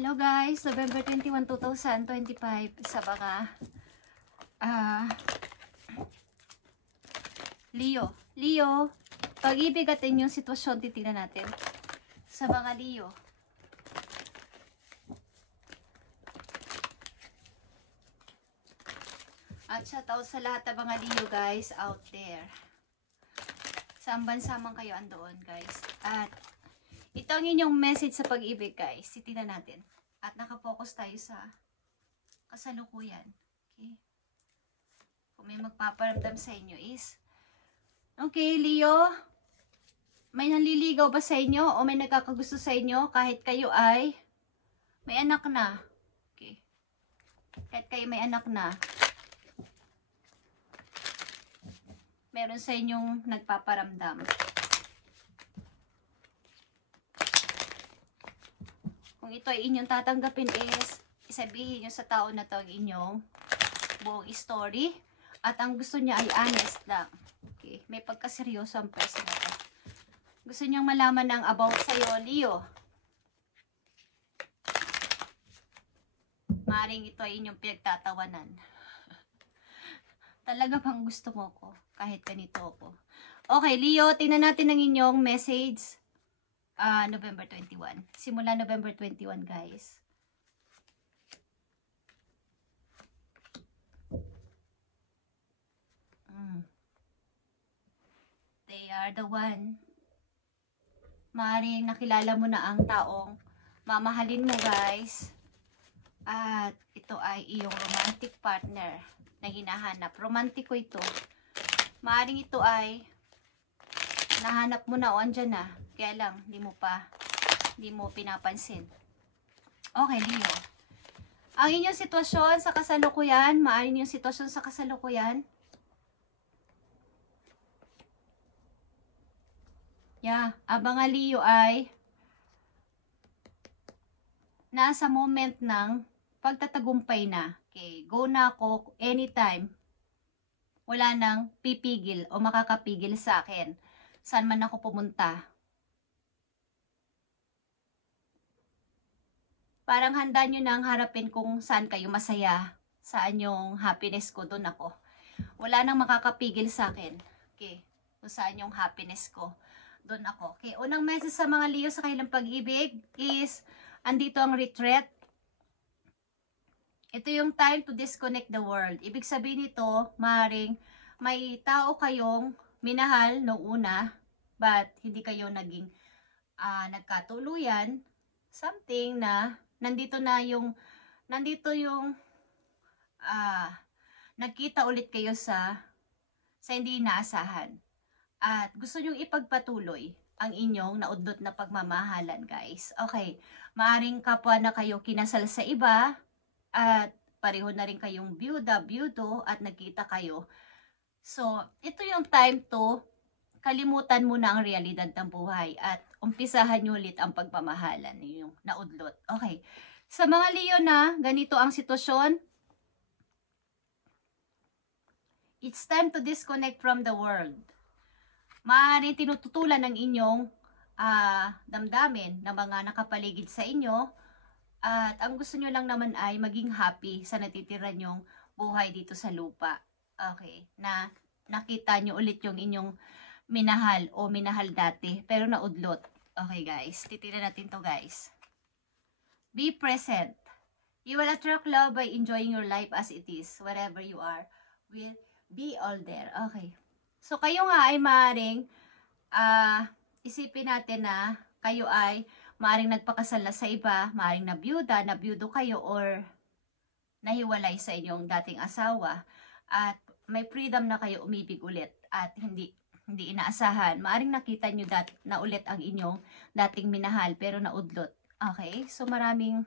Hello guys, November 21, 2025 sa mga Leo, pag-ibig at inyong sitwasyon titingnan natin sa mga Leo. At shout out sa lahat ng mga Leo guys out there. Saan bansa man kayo andoon guys. At ito ang inyong message sa pag-ibig guys. Titingnan natin. At nakapokus tayo sa kasalukuyan. Okay? Kung may magpaparamdam sa inyo is, okay Leo, may nanliligaw ba sa inyo o may nagkakagusto sa inyo kahit kayo ay may anak na? Okay. Kahit kayo may anak na. Meron sa inyong nagpaparamdam. Kung ito ay inyong tatanggapin is, isabihin nyo sa tao na to ang inyong buong story. At ang gusto niya ay honest lang. Okay. May pagkaseryoso ang person na to. Gusto niyang malaman ng about sa'yo, Leo. Maring ito ay inyong pinagtatawanan. Talaga bang gusto mo ko? Kahit ganito ko. Okay, Leo, tingnan natin ang inyong message. November 21. Simula November 21, guys. They are the one. Maring nakilala mo na ang taong mamahalin mo, guys. At ito ay iyong romantic partner na hinahanap. Romantiko ito. Maaring ito ay nahanap mo na o andyan na. Kaya lang, hindi mo pinapansin. Okay, Leo. Ang inyong sitwasyon sa kasalukuyan, maaring yung sitwasyon sa kasalukuyan. Abang nga Leo ay nasa moment ng pagtatagumpay na. Okay, go na ako anytime. Wala nang pipigil o makakapigil sa akin. Saan man ako pumunta. Parang handa nyo nang harapin kung saan kayo masaya. Saan yung happiness ko, doon ako. Wala nang makakapigil sa akin. Okay, kung saan yung happiness ko, doon ako. Okay, unang message sa mga Leo sa kanilang pag-ibig is, andito ang retreat. Ito yung time to disconnect the world. Ibig sabihin nito, maaaring may tao kayong minahal noong una, but hindi kayo naging nagkatuluyan. Something na nandito yung nagkita ulit kayo sa hindi inaasahan. At gusto nyong ipagpatuloy ang inyong naudlot na pagmamahalan, guys. Okay, maaring kapwa na kayo kinasal sa iba, at pareho na rin kayong byuda-byudo at nagkita kayo. So, ito yung time to kalimutan mo na ang realidad ng buhay at umpisahan nyo ulit ang pagmamahalan, yung naudlot. Okay. Sa mga Leo na ganito ang sitwasyon, it's time to disconnect from the world. Maaaring tinututulan ng inyong damdamin ng mga nakapaligid sa inyo. At ang gusto nyo lang naman ay maging happy sa natitira nyong buhay dito sa lupa. Okay. Na nakita nyo ulit yung inyong minahal o minahal dati pero naudlot. Okay guys. Titignan natin to guys. Be present. You will attract love by enjoying your life as it is. Wherever you are. Will be all there. Okay. So kayo nga ay maaaring isipin natin na kayo ay maaring nagpakasal na sa iba, maaring nabyudo kayo or nahiwalay sa inyong dating asawa at may freedom na kayo umibig ulit at hindi inaasahan. Maaring nakita nyo na ulit ang inyong dating minahal pero naudlot. Okay? So maraming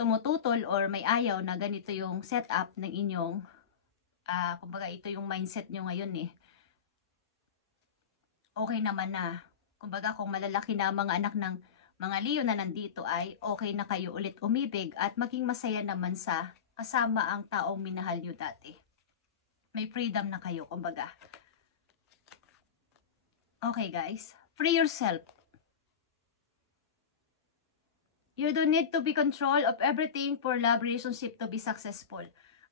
tumututol or may ayaw na ganito yung setup ng inyong kumbaga ito yung mindset nyo ngayon eh. Okay naman na. Kumbaga kung malalaki na ang mga anak ng mga Leo na nandito ay okay na kayo ulit umibig at maging masaya naman sa kasama ang taong minahal nyo dati. May freedom na kayo, kumbaga. Okay guys, free yourself. You don't need to be control of everything for love relationship to be successful.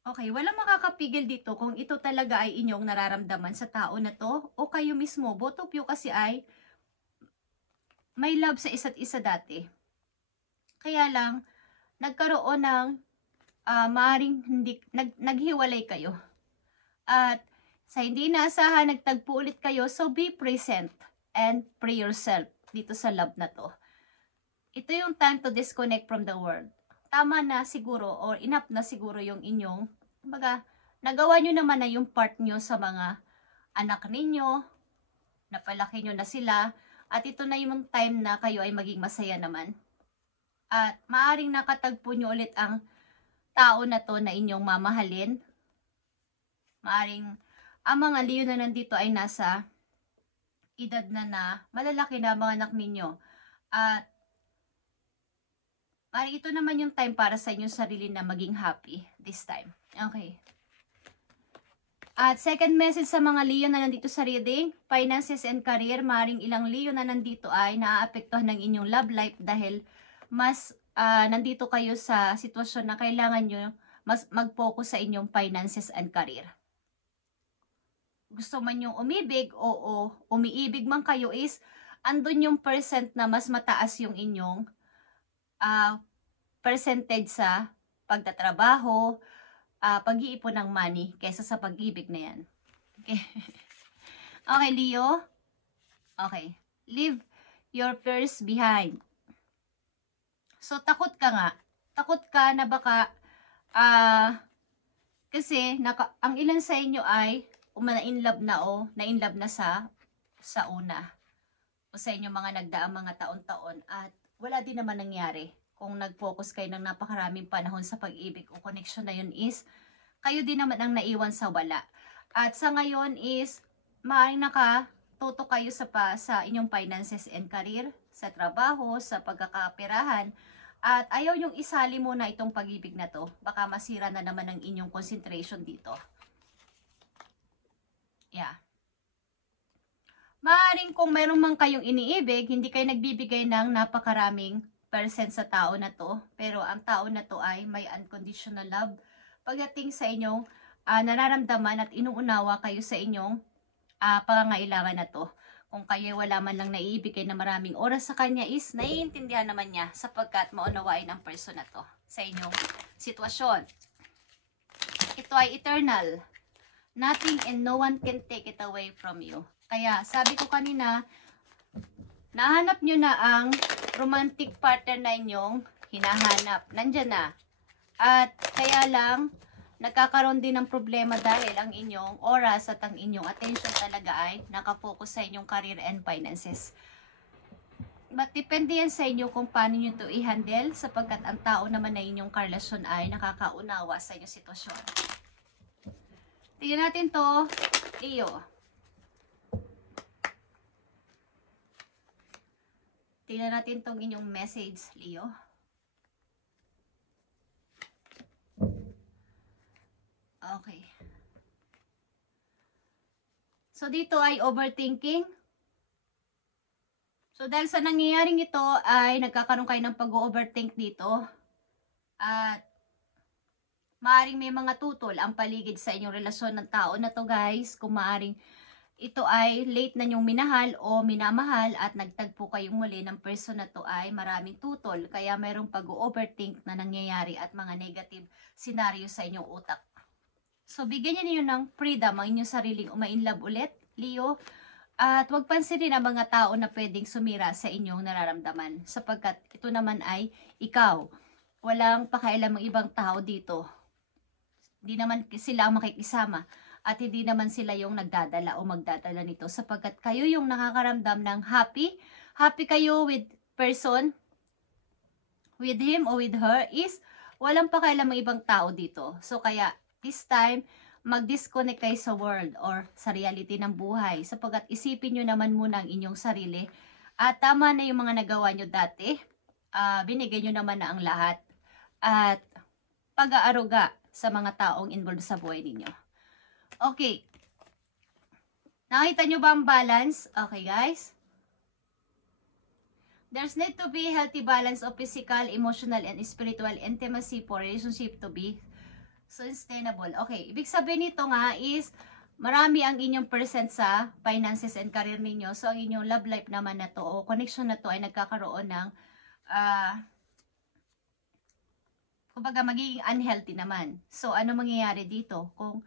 Okay, walang makakapigil dito kung ito talaga ay inyong nararamdaman sa tao na to o kayo mismo. Both of you kasi ay may love sa isa't isa dati. Kaya lang, nagkaroon ng maaaring naghiwalay kayo. At sa hindi naasahan, nagtagpo ulit kayo. So be present and pray yourself dito sa love na to. Ito yung time to disconnect from the world. Tama na siguro or enough na siguro yung inyong, kumbaga, nagawa nyo naman na yung part nyo sa mga anak ninyo, napalaki nyo na sila, at ito na yung time na kayo ay maging masaya naman. At maaring nakatagpo nyo ulit ang tao na to na inyong mamahalin. Maaring ang mga Leo na nandito ay nasa edad na malalaki na mga anak ninyo. At maaring ito naman yung time para sa inyong sarili na maging happy this time. Okay. At second message sa mga Leo na nandito sa reading, finances and career. Maaring ilang Leo na nandito ay naaapektuhan ng inyong love life dahil mas nandito kayo sa sitwasyon na kailangan nyo mas mag-focus sa inyong finances and career. Gusto man yung umibig o umiibig man kayo is andun yung percent na mas mataas yung inyong percentage sa pagtatrabaho, pag-iipon ng money kaysa sa pag-ibig na yan. Okay. Okay, Leo. Okay. Leave your fears behind. So, takot ka nga. Takot ka na baka kasi ang ilan sa inyo ay na-inlove na o na-inlove na sa una. O sa inyo mga nagdaang mga taon-taon at wala din naman nangyari. Kung nag-focus kayo ng napakaraming panahon sa pag-ibig o connection na yun is, kayo din naman ang naiwan sa wala. At sa ngayon is, maaaring nakatuto kayo sa inyong finances and career, sa trabaho, sa pagkakapirahan, at ayaw yung isali muna itong pag-ibig na to. Baka masira na naman ang inyong concentration dito. Yeah. Maaaring kung meron man kayong iniibig, hindi kayo nagbibigay ng napakaraming percent sa tao na to. Pero ang tao na to ay may unconditional love. Pagdating sa inyong nararamdaman at inuunawa kayo sa inyong pangangailangan na to. Kung kayo wala man lang naiibigay na maraming oras sa kanya is naiintindihan naman niya sapagkat maunawain ang person na to sa inyong sitwasyon. Ito ay eternal. Nothing and no one can take it away from you. Kaya sabi ko kanina, nahanap nyo na ang romantic partner na inyong hinahanap. Nandyan na. At kaya lang, nagkakaroon din ng problema dahil ang inyong oras at ang inyong attention talaga ay nakafocus sa inyong career and finances. But depende yan sa inyo kung paano nyo ito i-handle sapagkat ang tao naman na inyong karelasyon ay nakakaunawa sa inyong sitwasyon. Tingnan natin to, Leo. Tingnan natin tong inyong message, Leo. Okay. So, dito ay overthinking. So, dahil sa nangyayaring ito ay nagkakaroon kayo ng pag-overthink dito. At maaring may mga tutol ang paligid sa inyong relasyon ng tao na to, guys. Kung maaring ito ay late na nyong minahal o minamahal at nagtagpo kayong muli ng person na to ay maraming tutol. Kaya mayroong pag-overthink na nangyayari at mga negative scenario sa inyong utak. So, bigyan niyo ng freedom ang inyong sariling umainlove ulit, Leo. At huwag pansinin ang mga tao na pwedeng sumira sa inyong nararamdaman. Sapagkat ito naman ay ikaw. Walang pakialam ang ibang tao dito. Hindi naman sila ang makikisama. At hindi naman sila yung nagdadala o magdadala nito. Sapagkat kayo yung nakakaramdam ng happy. Happy kayo with person. With him or with her is walang pakialam ang ibang tao dito. So kaya this time, mag-disconnect kayo sa world or sa reality ng buhay. Sapagkat isipin nyo naman muna ang inyong sarili. At tama na yung mga nagawa nyo dati. Binigay nyo naman na ang lahat. At pag-aaruga sa mga taong involved sa buhay ninyo. Okay. Nakita nyo ba ang balance? Okay, guys. There's need to be healthy balance of physical, emotional, and spiritual intimacy for relationship to be sustainable. Okay, ibig sabihin nito nga is, marami ang inyong percent sa finances and career ninyo. So, ang inyong love life naman na to, o connection na to, ay nagkakaroon ng, kumbaga, magiging unhealthy naman. So, ano mangyayari dito? Kung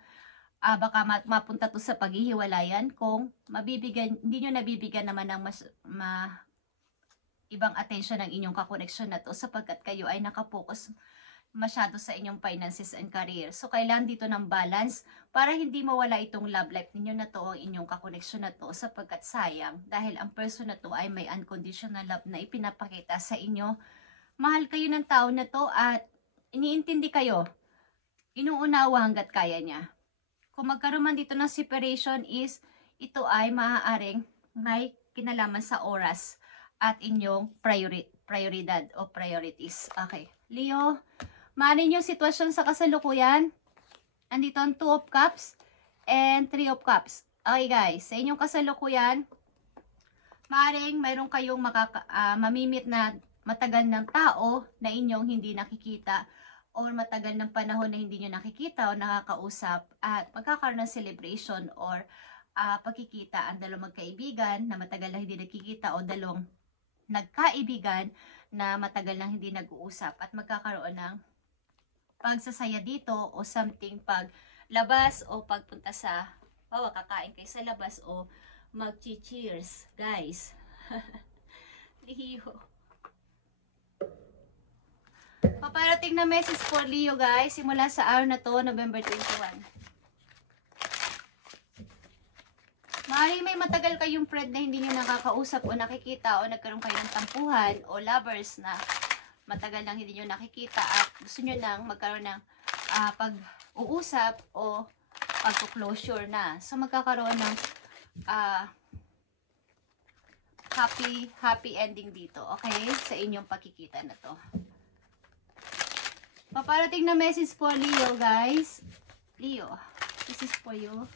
baka mapunta to sa paghihiwalayan, kung hindi nyo nabibigyan naman ng ibang attention ng inyong kakoneksyon na to, sapagkat kayo ay nakapokus masyado sa inyong finances and career. So, kailangan dito ng balance para hindi mawala itong love life ninyo na to o inyong kakoneksyon na to, sapagkat sayang dahil ang person na to ay may unconditional love na ipinapakita sa inyo. Mahal kayo ng tao na to at iniintindi kayo. Inuunawa hanggat kaya niya. Kung magkaroon man dito ng separation is, ito ay maaaring may kinalaman sa oras at inyong prioridad o priorities. Okay. Leo, maanin yung sitwasyon sa kasalukuyan. Andito ang 2 of Cups and 3 of Cups. Okay guys, sa inyong kasalukuyan, maaring mayroon kayong mamimit na matagal ng tao na inyong hindi nakikita or matagal ng panahon na hindi nyo nakikita o nakakausap at magkakaroon ng celebration or pagkikita ang dalawang magkaibigan na matagal na hindi nakikita o dalawang nagkaibigan na matagal nang hindi nag-uusap at magkakaroon ng pagsasaya dito o something paglabas o pagpunta sa kakain kayo sa labas o mag-cheers guys. Leo, paparating na message for Leo guys simula sa araw na to, November 21. Maaaring may matagal kayong friend na hindi nyo nakakausap o nakikita o nagkaroon kayo ng tampuhan o lovers na matagal nang hindi nyo nakikita at gusto nyo nang magkaroon ng pag-uusap o pag-closure na. So, magkakaroon ng happy ending dito, okay? Sa inyong pagkikita na to. Paparating na message for Leo, guys. Leo, this is for you.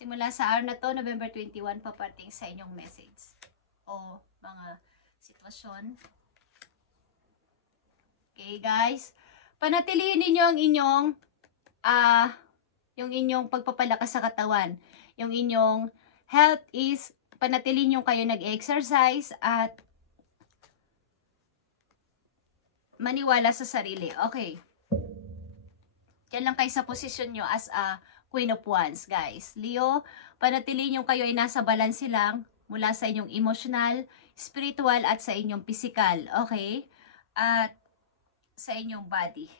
Simula sa araw na to, November 21, paparating sa inyong message o mga sitwasyon. Okay, guys. Panatilihin ninyo ang yung inyong pagpapalakas sa katawan. Yung inyong health is, panatilihin nyo kayo nag-exercise at maniwala sa sarili. Okay. Yan lang kayo sa posisyon nyo as a Queen of Wands, guys. Leo, panatilihin nyo kayo ay nasa balance lang mula sa inyong emotional, spiritual, at sa inyong physical. Okay? At sa inyong body.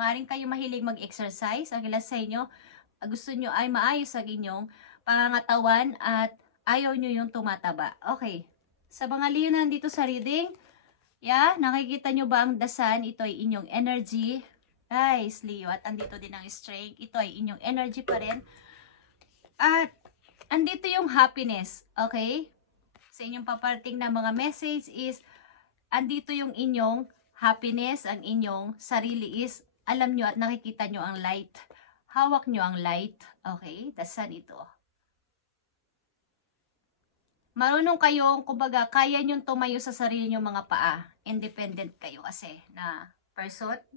Maaaring kayo mahilig mag-exercise. Ang ilan sa inyo, gusto nyo ay maayos ang inyong pangangatawan at ayaw nyo yung tumataba. Okay. Sa mga Leo na nandito sa reading, nakikita nyo ba ang dasan? Ito ay inyong energy. Guys, Leo, at andito din ang strength. Ito ay inyong energy pa rin. At andito yung happiness, okay? Sa inyong paparating na mga message is, andito yung inyong happiness, ang inyong sarili is, alam nyo at nakikita nyo ang light. Hawak nyo ang light, okay? Dasan ito. Marunong kayong, kumbaga, kaya nyo tumayo sa sarili nyo mga paa. Independent kayo kasi na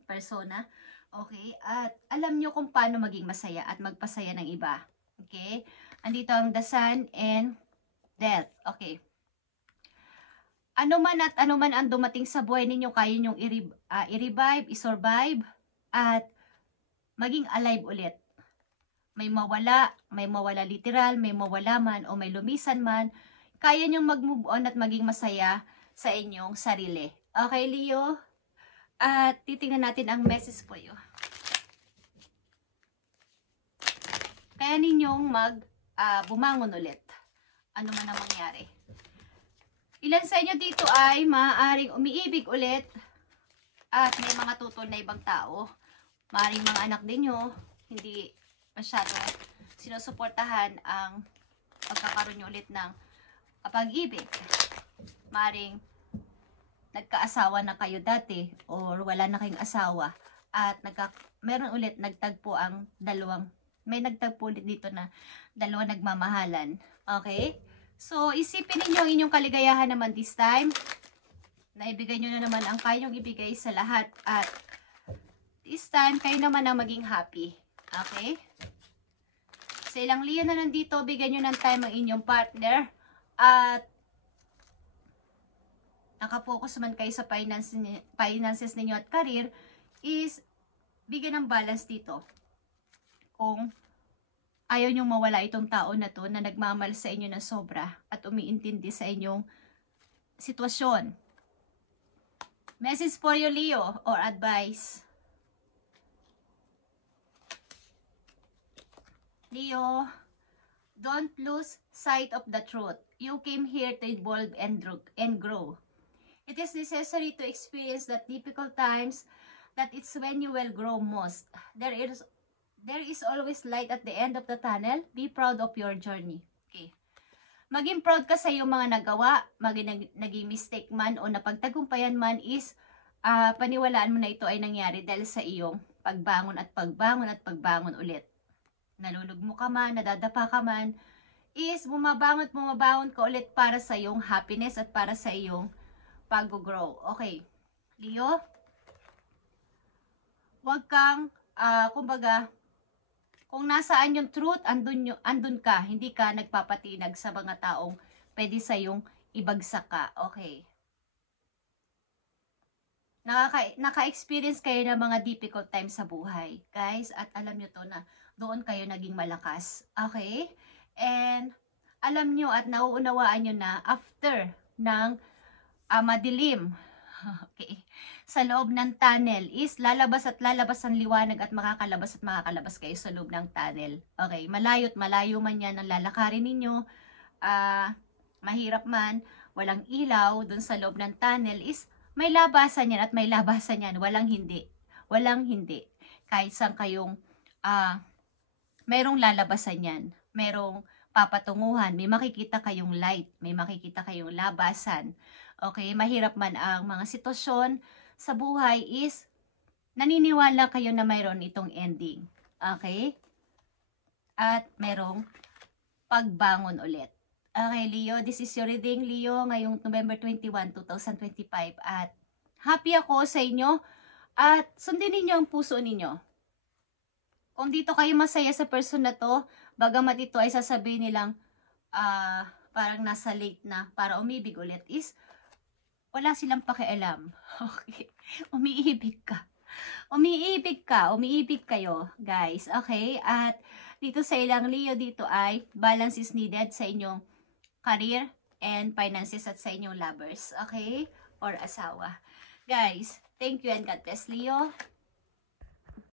persona. Okay? At alam nyo kung paano maging masaya at magpasaya ng iba. Okay? Andito ang the sun and death. Okay. Ano man ang dumating sa buhay ninyo, kaya nyong i-revive, i-survive, at maging alive ulit. May mawala literal, may mawala man, o may lumisan man, kaya nyong mag-move on at maging masaya sa inyong sarili. Okay, Leo? At titingnan natin ang message po yun. Kaya ninyong bumangon ulit. Ano man ang mangyari. Ilan sa inyo dito ay maaaring umiibig ulit at may mga tutol na ibang tao. Maaaring mga anak din nyo, hindi masyado sinusuportahan ang pagkakaroon nyo ulit ng pag-ibig. Maaaring nagkaasawa na kayo dati or wala na kayong asawa at meron ulit nagtagpo ang may nagtagpo ulit dito na dalawang nagmamahalan. Okay? So, isipin ninyo ang inyong kaligayahan naman this time. Naibigay nyo na naman ang kayong ibigay sa lahat. At this time, kayo naman ang maging happy. Okay? Sa ilang Leo na nandito, bigyan nyo ng time ang inyong partner. At nakapokus man kayo sa finances ninyo at career, is bigyan ng balance dito. Kung ayaw nyong mawala itong tao na to na nagmamahal sa inyo na sobra at umiintindi sa inyong sitwasyon. Message for you, Leo, or advice. Leo, don't lose sight of the truth. You came here to evolve and grow. It is necessary to experience that difficult times, that it's when you will grow most. There is always light at the end of the tunnel. Be proud of your journey. Okay. Maging proud ka sa iyong mga nagawa, naging mistake man o napagtagumpayan man is paniwalaan mo na ito ay nangyari dahil sa iyong pagbangon at pagbangon at pagbangon ulit. Nalulugmo ka man, nadadapa ka man, is bumabangon ka ulit para sa iyong happiness at para sa iyong pag-grow. Okay. Leo, huwag kang, kumbaga, kung nasaan yung truth, andun ka. Hindi ka nagpapatinag sa mga taong pwede sa iyong ibagsak ka. Okay. Naka-experience kayo ng mga difficult times sa buhay, guys. At alam nyo to na doon kayo naging malakas. Okay? And alam nyo at nauunawaan nyo na after ng madilim, okay, sa loob ng tunnel is lalabas ang liwanag at makakalabas kayo sa loob ng tunnel. Okay, malayo man yan ang lalakarin ninyo. Mahirap man, walang ilaw dun sa loob ng tunnel is may labasan yan at may labasan yan. Walang hindi. Kahit saan kayong merong lalabasan yan. Merong papatunguhan. May makikita kayong light. May makikita kayong labasan. Okay, mahirap man ang mga sitwasyon sa buhay is naniniwala kayo na mayroon itong ending. Okay? At merong pagbangon ulit. Okay, Leo, this is your reading, Leo, ngayong November 21, 2025. At happy ako sa inyo at sundin ninyo ang puso ninyo. Kung dito kayo masaya sa person na to, bagamat ito ay sasabihin nilang parang nasa late na para umibig ulit is wala silang pakialam. Okay. Umiibig kayo, guys. Okay? At dito sa ilang Leo, dito ay balance is needed sa inyong career and finances at sa inyong lovers. Okay? Or asawa. Guys, thank you and God bless, Leo.